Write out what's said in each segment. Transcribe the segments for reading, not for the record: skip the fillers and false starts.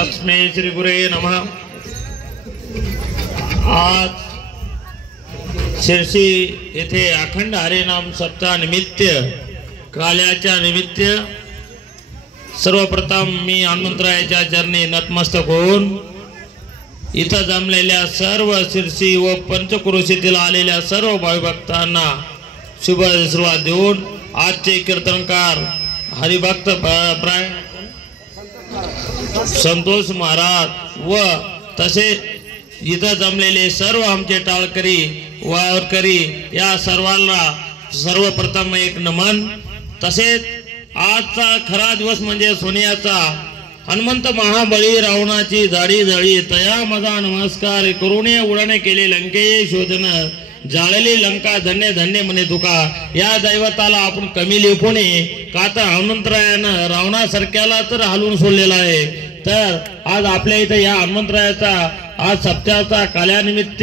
तस्मै श्री गुरे नमः। आज शिरसी येथे अखंड हरिनाम सप्ताह निमित्त काल्याच्या निमित्त सर्वप्रथम मी हनुमंतरायाच्या चरणी नतमस्तक होऊन इथं जमलेल्या सर्व शिरसी व पंचक्रोशीतील आलेल्या सर्व भाविभक्तांना शुभ आशीर्वाद देऊन आजचे कीर्तनकार हरिभक्त प्राय संतोष महाराज व तसे इथं जमलेले सर्व आमचे टाळकरी वारकरी या सर्वांना सर्वप्रथम एक नमन। तसेच आजचा खरा दिवस म्हणजे सोनियाचा हनुमंत महाबळी रावणाची जाडी जाळी तया माझा नमस्कार करुणे उडाणे केले लंके शोधन जाळली लंका धन्य धन्य म्हणे तुका। या दैवताला आपण कमी लेखू नये का तर हनुमंतरायानं रावणासारख्याला तर हलवून सोडलेला आहे। तर आज आपल्या इथं या हनुमंतरायाचा आज सप्ताहाचा काल्यानिमित्त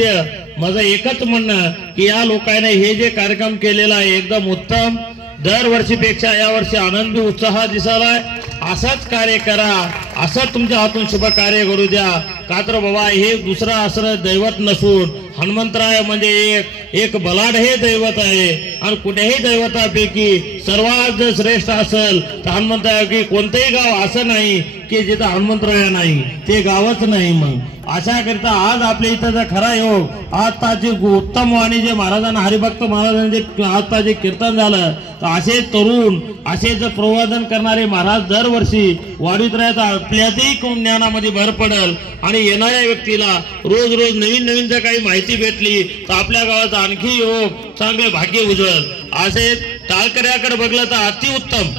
माझं एकच म्हणणं की या लोकांनी हे जे कार्यक्रम केलेला आहे एकदम उत्तम। दरवर्षीपेक्षा यावर्षी आनंदी उत्साह दिसालाय। असंच कार्य करा, असं तुमच्या हातून शुभ कार्य करू द्या। का तर बाबा हे दुसरं असं दैवत नसून हनुमंतराय म्हणजे एक बलाढ हे दैवत आहे आणि कुठेही दैवतापैकी सर्वात श्रेष्ठ असेल तर हनुमंतराय कोणतेही गाव असं नाही की जिथं हनुमंतराय नाही, ते गावच नाही। मग अशा करता आज आपल्या इथं खरा योग आता जे उत्तम वाणी जे महाराजांना हरिभक्त महाराजांचे आता जे कीर्तन झालं तर असे तरुण असे जे प्रवादन करणारे महाराज दरवर्षी वाढीत राहतात। आपल्यातही ज्ञानामध्ये भर पडेल आणि येणाऱ्या व्यक्तीला रोज रोज नवीन नवीन जर काही माहिती भेटली तर आपल्या गावाचा आणखी योग चांगले भाग्य उजळेल। असे टाळकऱ्याकडे बघलं तर अतिउत्तम,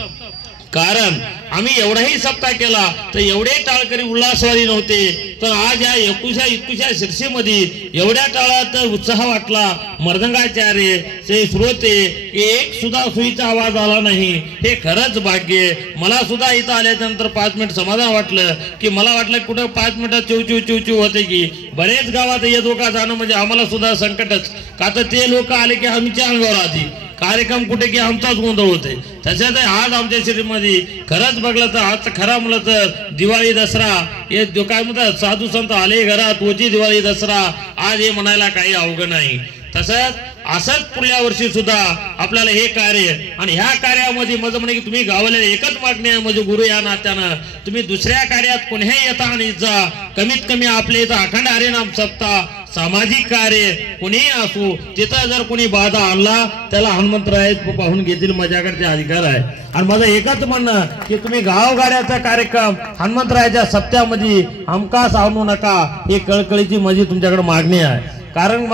कारण आम्ही एवढाही सप्ताह केला तर एवढे टाळकरी उल्हासवादी नव्हते। तर आज या 21 शिरसीमध्ये एवढ्या टाळात उत्साह वाटला। मर्दंगाचार्य ते श्रोते एक सुद्धा सुईचा आवाज आला नाही, हे खरंच भाग्य। मला सुद्धा इथं आल्यानंतर 5 मिनिट समाधान वाटलं की मला वाटलं कुठं 5 मिनिटात चिव होते की बरेच गावात येत लोक जाणं म्हणजे आम्हाला सुद्धा संकटच। का तर ते लोक आले की आमच्या अंगावर आधी कार्यक्रम कुठे की आमचाच गोंधळ होते। तशात आज आमच्या शरीरमध्ये खरंच बघलं तर आज खरा म्हणलं तर दिवाळी दसरा हे काय म्हणतात साधू संत आले घरात होती दिवाळी दसरा आज हे म्हणायला काही अवघड नाही। तसंच असंच पुढल्या वर्षी सुद्धा आपल्याला हे कार्य आणि ह्या कार्यामध्ये माझं म्हणे की तुम्ही गावाला एकच मागणी आहे म्हणजे गुरु या नात्यानं तुम्ही दुसऱ्या कार्यात कोणीही येता आणि जा। कमीत कमी आपल्या इथं अखंड हरिनाम सप्ताह सामाजिक कार्य कोणीही असो तिथं जर कोणी बाधा आणला त्याला हनुमंतराय पाहून घेतील माझ्याकडे अधिकार आहे। आणि माझं एकच म्हणणं की तुम्ही गावगाड्याचा कार्यक्रम हनुमंतरायाच्या सप्त्यामध्ये हमखास आणू नका, हे कळकळीची माझी तुमच्याकडे मागणी आहे। कारण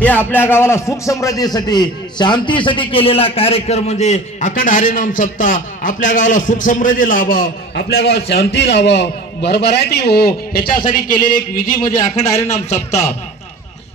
हे आपल्या गावाला सुख समृद्धीसाठी शांतीसाठी केलेला कार्यक्रम म्हणजे अखंड हरिनाम सप्ताह आपल्या गावाला सुख समृद्धी लाभाव, आपल्या गावात शांती लाभाव, भरभराटी हो ह्याच्यासाठी केलेले एक विधी म्हणजे अखंड हरिनाम सप्ताह।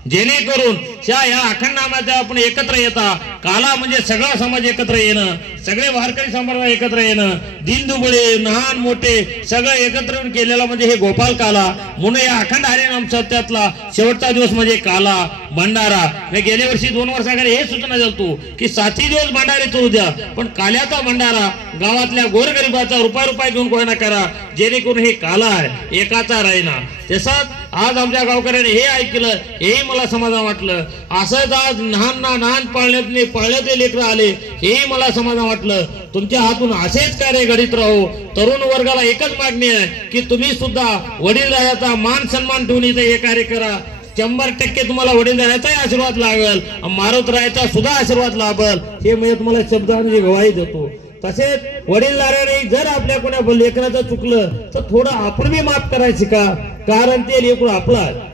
जेणेकरून या अखंड नामाच्या आपण एकत्र येता काला म्हणजे सगळा समाज एकत्र येणं, सगळे वारकरी समाज एकत्र येणं, दिनदुबळे लहान मोठे सगळं एकत्र येऊन केलेला म्हणजे हे गोपाल काला। म्हणून या अखंड हरिनाम सप्ताहातला शेवटचा दिवस म्हणजे काला भंडारा। मी गेल्या वर्षी 2 वर्षाखाली हे सूचना देतो की 7 दिवस भंडारे तो द्या, पण काल्याचा भंडारा गावातल्या गोरगरिबाचा रुपया घेऊन कोणा करा, जेणेकरून हे काला आहे एकाचा राहिना। तसंच आज आमच्या गावकऱ्याने हे ऐकलं हेही मला समाधान वाटलं। असंच आज लहान पाळण्यातले लेकरं आले हेही मला समाधान वाटलं। तुमच्या हातून असेच कार्य घडीत राहो। तरुण वर्गाला एकच मागणी आहे की तुम्ही सुद्धा वडीलधाऱ्याचा मान सन्मान ठेवून इथे हे कार्य करा। 100% तुम्हाला वडीलधाऱ्याचाही आशीर्वाद लागेल, मारुतरायाचा सुद्धा आशीर्वाद लाभेल, हे मी तुम्हाला शब्दांची गवाही देतो। तसेच वडीलधाऱ्याने जर आपल्या कोणा लेकराचं चुकलं तर थोडं आपण बी माफ करायची का, कारण ते लेकरू आपल्या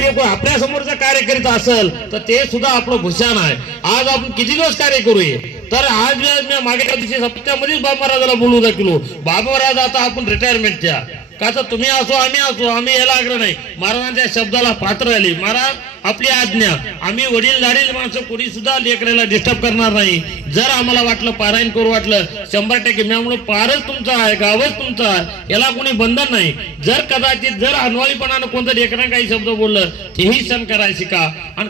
लेकरू आपल्या समोरचं कार्य करीत असेल तर ते सुद्धा आपलं भूषण आहे। आज आपण किती दिवस कार्य करूया तर आज मी मागच्या दिवशी सप्त्यामध्येच बाबा महाराजाला बोलू दाखलो। बाबा महाराज आता आपण रिटायरमेंटच्या का तर तुम्ही असो आम्ही असो आम्ही याला आग्रह नाही, महाराजांच्या शब्दाला पात्र आले। महाराज आपली आज्ञा. आम्ही वडीलधारी माणसं कोणी सुद्धा लेकराला डिस्टर्ब करणार नाही. जर आम्हाला वाटलं पारायण करू वाटलं 100% त्यामुळे पारच तुमचा आहे, गावच तुमचा आहे, याला कोणी बंधन नाही. जर कदाचित जर अनवाळीपणानं कोणतं लेकरानं काही शब्द बोललं तेही सण करायची का. आणि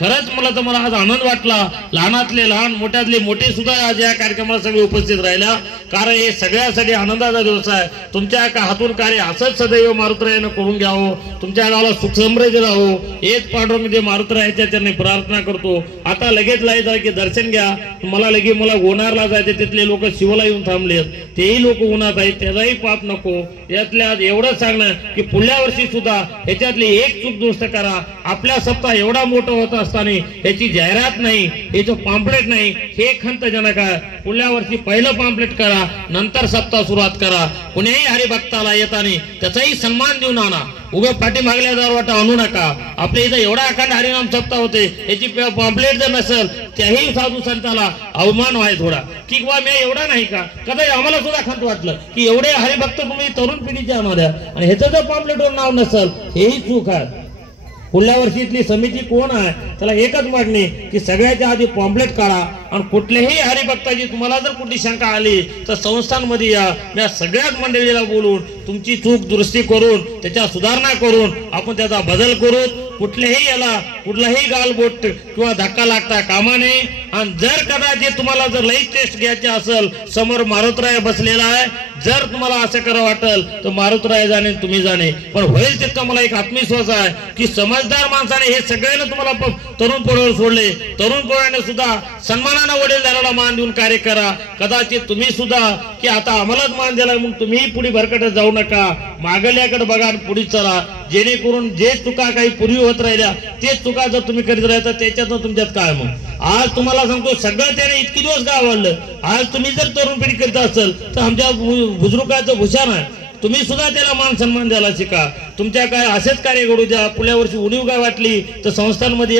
खरंच मला आज आनंद वाटला. लहानातले लहान मोठ्यातले मोठे सुद्धा आज या कार्यक्रमाला सगळे उपस्थित राहिल्या. कारण हे सगळ्यासाठी आनंदाचा दिवस आहे. तुमच्या हातून कार्य असंच सदैव मारुतरायानं करून घ्यावं. तुमच्या गावाला सुख समृद्धी राहो हेच पांडुरंग मारुतरायाच्या त्यांनी प्रार्थना करतो. आता लगेच लायचं की दर्शन घ्या. मला गोनारला जायचे, तिथले लोक शिवला येऊन थांबलेत, तेही लोक उन्हात आहेत, त्याचाही पाप नको. यातल्या एवढंच सांगणं की पुढल्या वर्षी सुद्धा ह्याच्यातली एक चूक दुरुस्त करा. आपल्या सप्ताह एवढा मोठा होत असताना याची जाहिरात नाही, याचं पॉम्पलेट नाही, हे खंतजनक आहे. पुढल्या वर्षी पहिलं पॉम्पलेट करा, नंतर सप्ताह सुरुवात करा. कुणीही हरिभक्ताला येताना त्याचाही सन्मान देऊन आणा. उभ्या पाठीमागल्या दरवाटा आणू नका. आपल्या इथं एवढा अखंड हरिनाम सप्ताह होते, याची पॉम्पलेट जर नसेल त्याही साधू संताला अवमान आहे थोडा की बा मी एवढा नाही का. कदाचित आम्हाला सुद्धा खंत वाटलं की एवढे हरिभक्त तुम्ही तरुण पिढीच्या आम्हाला आणि ह्याचं जर पॉम्पलेटवर नाव नसेल हेही चूक आहे. पुढल्या वर्षी इथली समिती कोण आहे त्याला एकच मागणी की सगळ्याच्या आधी पॉम्पलेट काढा आणि कुठल्याही हरिभक्ताची तुम्हाला जर कुठली शंका आली तर संस्थांमध्ये या. मी सगळ्याच मंडळीला बोलून तुमची चूक दुरुस्ती करून त्याच्या सुधारणा करून आपण त्याचा बदल करू. कुठल्याही याला कुठलाही गालबोट किंवा धक्का लागता कामा नये. आणि जर कदाचित तुम्हाला जर लई टेस्ट घ्यायची असेल, समोर मारुतराय बसलेला आहे, जर तुम्हाला असं करा वाटेल तर मारुतराय जाणे तुम्ही जाणे. पण होईल तितका मला एक आत्मविश्वास आहे की समजदार माणसाने हे सगळ्यांना तुम्हाला तरुण पोरावर सोडले. तरुण पोराने सुद्धा सन्मानाने वडीलधाराला मान देऊन कार्य करा. कदाचित तुम्ही सुद्धा की आता आम्हालाच मान दिला मग तुम्ही पुढे भरकटत जाऊ नका. मागल्याकडे बघा पुढे चला. जेणेकरून जे चुका काही पूर्वी होत राहिल्या तेच चुका जर तुम्ही करीत राहता त्याच्यातून तुमच्यात काय मग. आज तुम्हाला सांगतो सगळं त्याने इतकी दिवस गाव वाढलं. आज तुम्ही जर तरुण पिढी करीत असेल तर आमच्या बुजुर्गाचं भूषण आहे. तुम्ही सुद्धा त्याला मान सन्मान द्यायला शिका. तुमच्या काय असेच कार्य घडू द्या. पुढल्या वर्षी उणीव काय वाटली तर संस्थांमध्ये